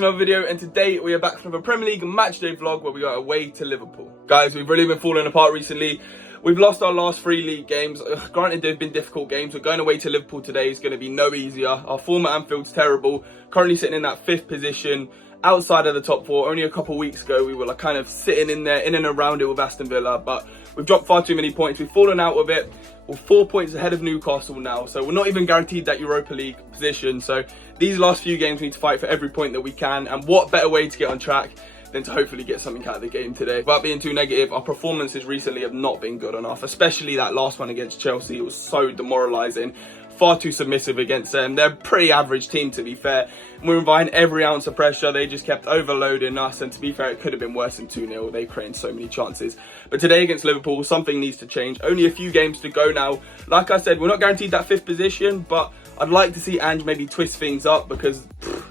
to another video, and today we are back from a Premier League matchday vlog where we are away to Liverpool. Guys, we've really been falling apart recently. We've lost our last 3 league games. Granted, they've been difficult games. We're going away to Liverpool today. It's going to be no easier. Our form at Anfield's terrible. Currently sitting in that 5th position, outside of the top 4. Only a couple of weeks ago, we were like kind of sitting in there, in and around it with Aston Villa, but we've dropped far too many points. We've fallen out of it. We're 4 points ahead of Newcastle now, so we're not even guaranteed that Europa League position. So these last few games, we need to fight for every point that we can, and what better way to get on track than to hopefully get something out of the game today. Without being too negative, our performances recently have not been good enough, especially that last one against Chelsea. It was so demoralising. Far too submissive against them. They're a pretty average team, to be fair. We were inviting every ounce of pressure. They just kept overloading us, and to be fair, it could have been worse than 2-0. They created so many chances. But today against Liverpool, something needs to change. Only a few games to go now. Like I said, we're not guaranteed that 5th position, but I'd like to see Ange maybe twist things up, because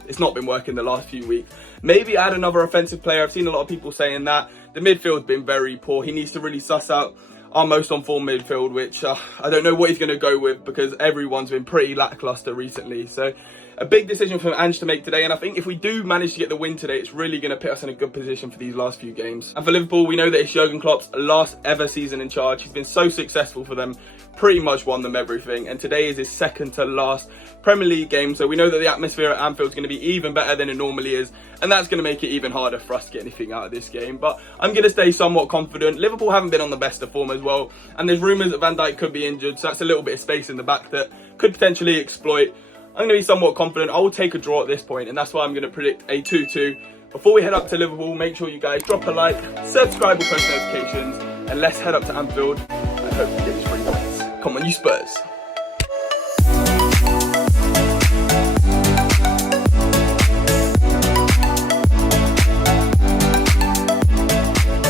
it's not been working the last few weeks. Maybe add another offensive player. I've seen a lot of people saying that. The midfield's been very poor. He needs to really suss out our most on form midfield, which I don't know what he's going to go with, because everyone's been pretty lackluster recently. So a big decision for Ange to make today, and I think if we do manage to get the win today, it's really going to put us in a good position for these last few games. And for Liverpool, we know that it's Jurgen Klopp's last ever season in charge. He's been so successful for them, pretty much won them everything, and today is his second to last Premier League game, so we know that the atmosphere at Anfield is going to be even better than it normally is, and that's going to make it even harder for us to get anything out of this game. But I'm going to stay somewhat confident. Liverpool haven't been on the best of form as well, and there's rumours that Van Dijk could be injured, so that's a little bit of space in the back that could potentially exploit. I'm going to be somewhat confident. I will take a draw at this point, and that's why I'm going to predict a 2-2. Before we head up to Liverpool, make sure you guys drop a like, subscribe with post notifications, and let's head up to Anfield and hope we get these 3 points. Come on, you Spurs.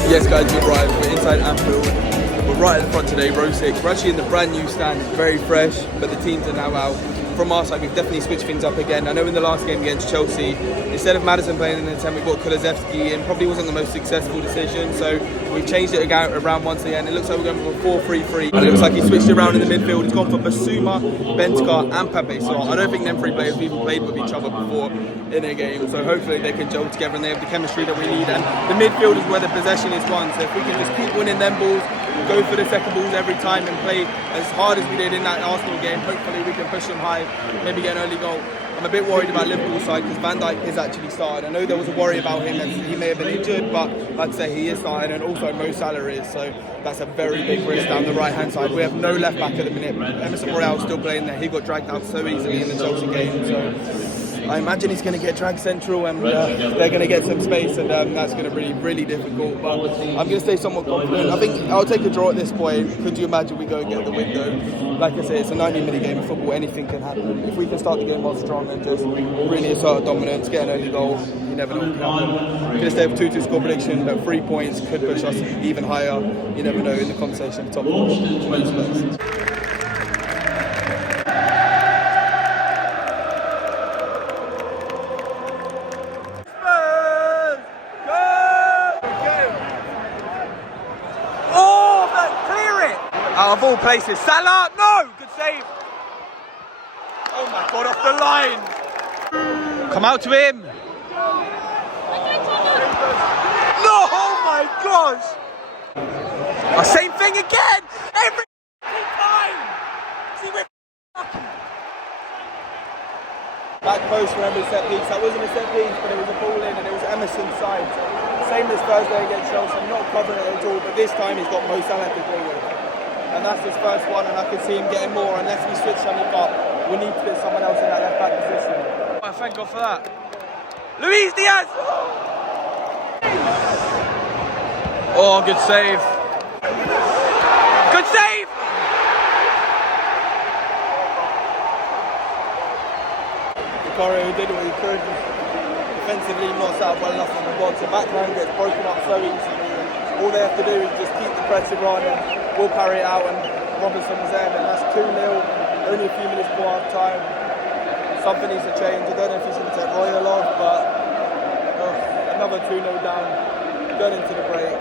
Yes guys, we've arrived. We're inside Anfield. We're right at the front today, row 6. We're actually in the brand new stand. It's very fresh, but the teams are now out. From our side, we've definitely switched things up again. I know in the last game against Chelsea, instead of Maddison playing in the 10, we got Kulusevski in. Probably wasn't the most successful decision, so we've changed it around once again. It looks like we're going for a 4-3-3. And it looks like he switched it around in the midfield. He's gone for Basuma, Bentcar and Pepe. So I don't think them 3 players have even played with each other before in a game. So hopefully they can gel together and they have the chemistry that we need. And the midfield is where the possession is won. So if we can just keep winning them balls, go for the second balls every time and play as hard as we did in that Arsenal game, hopefully we can push them high, maybe get an early goal. I'm a bit worried about Liverpool's side because Van Dijk is actually started. I know there was a worry about him as he may have been injured, but like I say, he is starting, and also Mo Salah is, so that's a very big risk down the right hand side. We have no left back at the minute. Emerson Royale still playing there. He got dragged out so easily in the Chelsea game, so I imagine he's going to get dragged central, and they're going to get some space, and that's going to be really difficult. But I'm going to stay somewhat confident. I think I'll take a draw at this point. Could you imagine we go and get the window? Like I said, it's a 90-minute game of football. Anything can happen. If we can start the game off strong and just really assert dominance, get an early goal, you never know what can happen. I'm going to stay with 2-2 score prediction, but 3 points could push us even higher. You never know in the conversation of top 4. Spurs. Out of all places, Salah, no! Good save. Oh my God, off the line. Come out to him. No, oh my gosh. Oh, same thing again. Every time. See, we're lucky. Back post, remember set piece. That wasn't a set piece, but it was a ball in, and it was Emerson's side. Same as Thursday against Chelsea, not covering it at all, but this time he's got Mo Salah to deal with. And that's his first one, and I can see him getting more unless we switch something up. We need to get someone else in that left back position. Oh, thank God for that. Luis Diaz! Oh, good save. Good save! Vicario did what he could. Defensively, not set up well enough on the box. The backline gets broken up so easily. All they have to do is just keep the pressure on, and we'll carry it out. And Robinson was there, and that's 2-0. Only a few minutes before half time. Something needs to change. I don't know if he's going to take Royal off, but another 2-0 down, going into the break.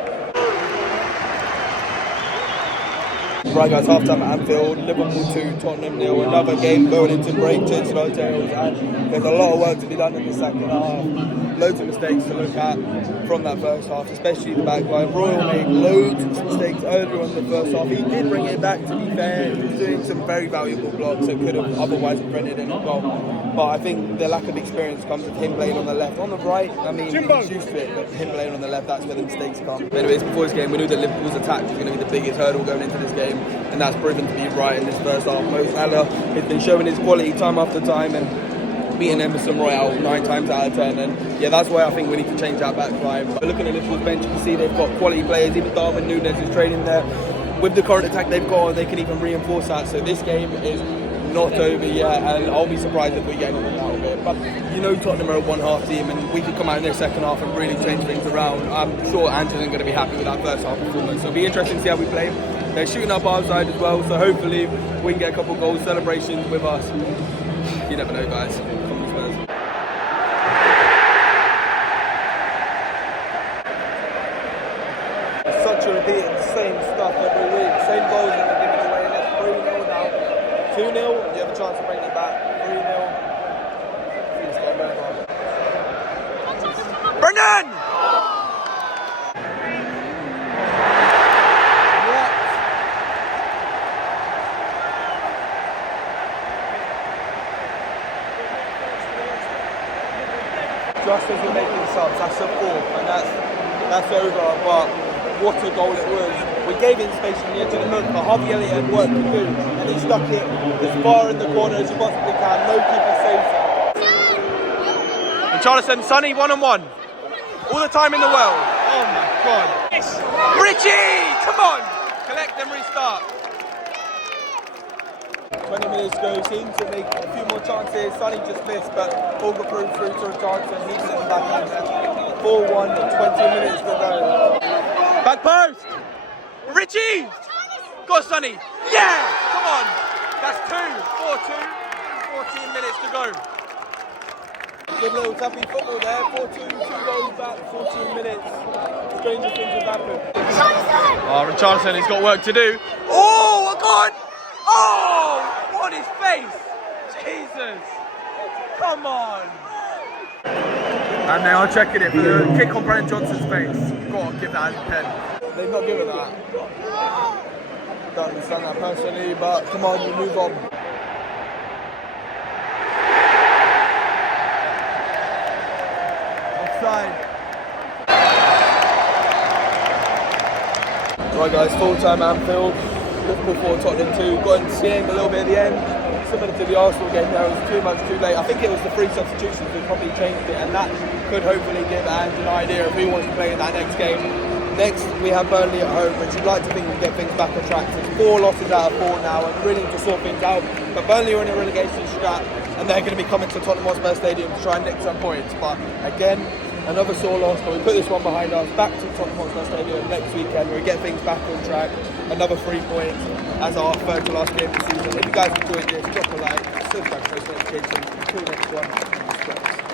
Right guys, half time at Anfield, Liverpool 2, Tottenham 0, another game going into break, to slow tails, and there's a lot of work to be done in the second half. Loads of mistakes to look at from that first half, especially the back line. Royal made loads of mistakes earlier on in the first half. He did bring it back, to be fair. He was doing some very valuable blocks that could have otherwise prevented any goal. But I think the lack of experience comes with him playing on the left. On the right, I mean, he's used to it, but him playing on the left, that's where the mistakes come. But anyways, before this game, we knew that Liverpool's attack was going to be the biggest hurdle going into this game, and that's proven to be right in this first half. Mo Salah has been showing his quality time after time, and beating Emerson Royal 9 times out of 10, and yeah, that's why I think we need to change our back line. But looking at Liverpool's bench, you can see they've got quality players. Even Darwin Núñez is training there. With the current attack they've got, they can even reinforce that. So this game is not over yet, and I'll be surprised if we get anything out of it. But you know, Tottenham are a one-half team, and we could come out in their second half and really change things around. I'm sure Ange isn't going to be happy with that first half performance. So it'll be interesting to see how we play. They're shooting up our side as well, so hopefully we can get a couple of goals, celebrations with us. You never know, guys. Come on, Spurs. Such a repeating the same stuff every week, same goals that we're giving away. Let's 3-0 now. 2-0, you have a chance to bring it back. 3-0. Please get over. Brendan! Just as we're making subs, that's a fourth, and that's over, but what a goal it was. We gave him space from the edge of the hook, but Harvey Elliot had work to do, and he stuck it as far in the corner as he possibly can. No keeper saves it. And Charlison, Sonny, 1-on-1. All the time in the world. Oh my God. Yes. Richie, come on. Collect and restart. 20 minutes ago, seemed to make a few more chances. Sonny just missed, but Holger proved through to a chance, and he's sitting back in there. 4-1, 20 minutes to go. Back post! Richie! Go on, Sonny! Yeah! Come on! That's 2, 4-2, 14 minutes to go. Good little tappy football there, 4-2, 2 goals back, 14 minutes. Stranger things have happened. Oh, Richarlison, he's got work to do. Oh, God! Oh! On his face! Jesus! Come on! And they are checking it for the kick on Brennan Johnson's face. Go on, give that a 10. They've not given that. Don't understand that personally, but come on, you move on. Offside. Right guys, full time Anfield. Liverpool 4, Tottenham 2. Got into the game a little bit at the end. Similar to the Arsenal game there, it was too much too late. I think it was the 3 substitutions that probably changed it, and that could hopefully give Ange an idea of who wants to play in that next game. Next, we have Burnley at home, which you'd like to think will get things back on track. It's 4 losses out of 4 now, and really need to sort things out. But Burnley are in a relegation scrap, and they're going to be coming to Tottenham Hotspur Stadium to try and nick some points. But again, another sore loss, but we put this one behind us. Back to Tottenham Hotspur Stadium next weekend, where we get things back on track. Another 3 points as our third to last game of the season. If you guys enjoyed this, drop a like, subscribe for notifications. Until next one, Spurs.